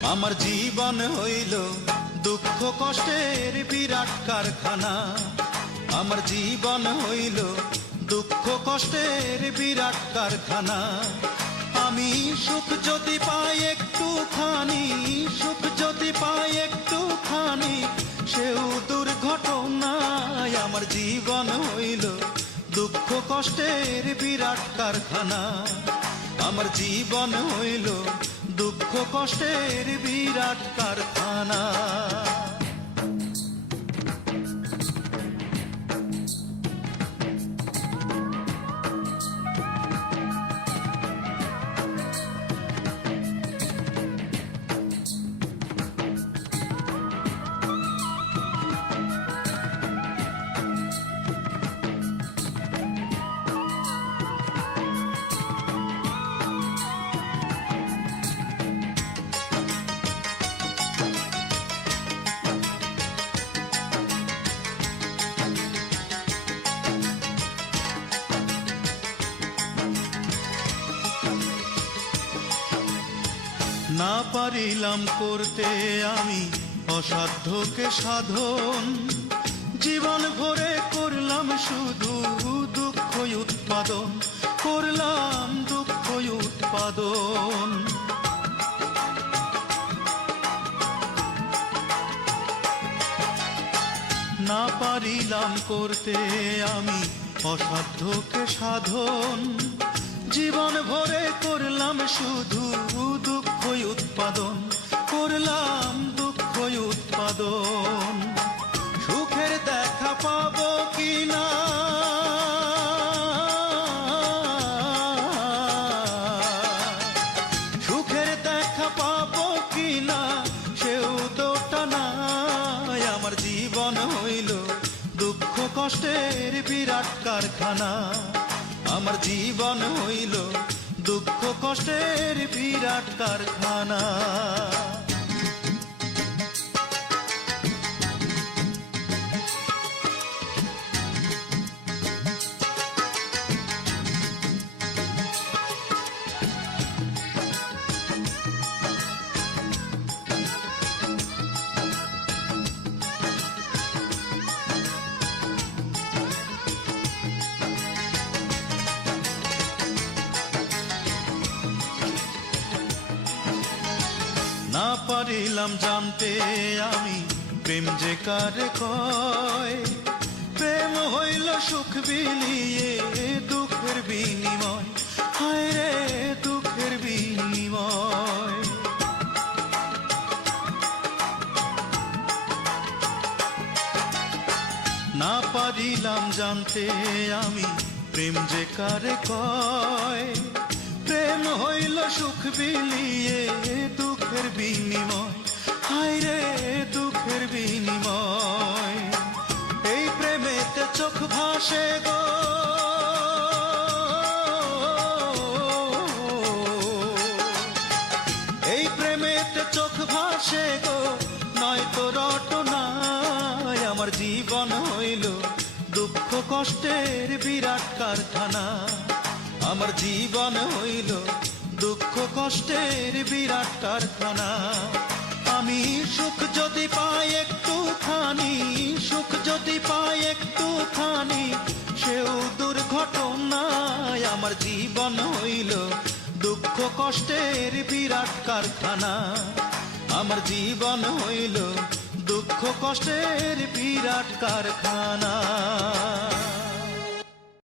আমার জীবন হইল দুঃখ কষ্টের বিরাট কারখানা। আমার জীবন হইল দুঃখ কষ্টের বিরাট কারখানা। আমি সুখ যদি পাই একটুখানি, সুখ যদি পাই একটুখানি, সেও দুর্ঘটনায়। আমার জীবন হইল দুঃখ কষ্টের বিরাট কারখানা। আমার জীবন হইল দুঃখ কষ্টের বিরাট কারখানা। না পারিলাম করতে আমি অসাধ্যকে সাধন, জীবন ভরে করলাম শুধু দুঃখ উৎপাদন, করলাম দুঃখ উৎপাদন। না পারিলাম করতে আমি অসাধ্যকে সাধন, জীবন ভরে করলাম শুধু দুঃখ উৎপাদন, করলাম দুঃখ উৎপাদন। সুখের দেখা পাবো কিনা, সুখের দেখা পাবো কিনা, সেও তোটা নাই। আমার জীবন হইল দুঃখ কষ্টের বিরাট কারখানা। আমার জীবন হইল দুঃখ কষ্টের বিরাট কারখানা। না পারিলাম জানতে আমি প্রেম যে কারে কয়, প্রেম হইল সুখ বিলিয়ে দুঃখের বিনিময়, হায় রে দুঃখের বিনিময়। না পারিলাম জানতে আমি প্রেম যে কারে কয়, প্রেম হইল সুখ বিলিয়ে দুঃখের বিনিময়, হায় রে দুঃখের বিনিময়। এই প্রেমেতে চোখ ভাসে গো, এই প্রেমেতে চোখ ভাসে গো, নয়তো রটনায়। আমার জীবন হইল দুঃখ কষ্টের বিরাট কারখানা। আমার জীবন হইল দুঃখ কষ্টের বিরাট কারখানা। আমি সুখ যদি পাই একটুখানি, সুখ যদি পাই একটুখানি, সেও দুর্ঘটনায়। আমার জীবন হইল দুঃখ কষ্টের বিরাট কারখানা। আমার জীবন হইল দুঃখ কষ্টের বিরাট কারখানা।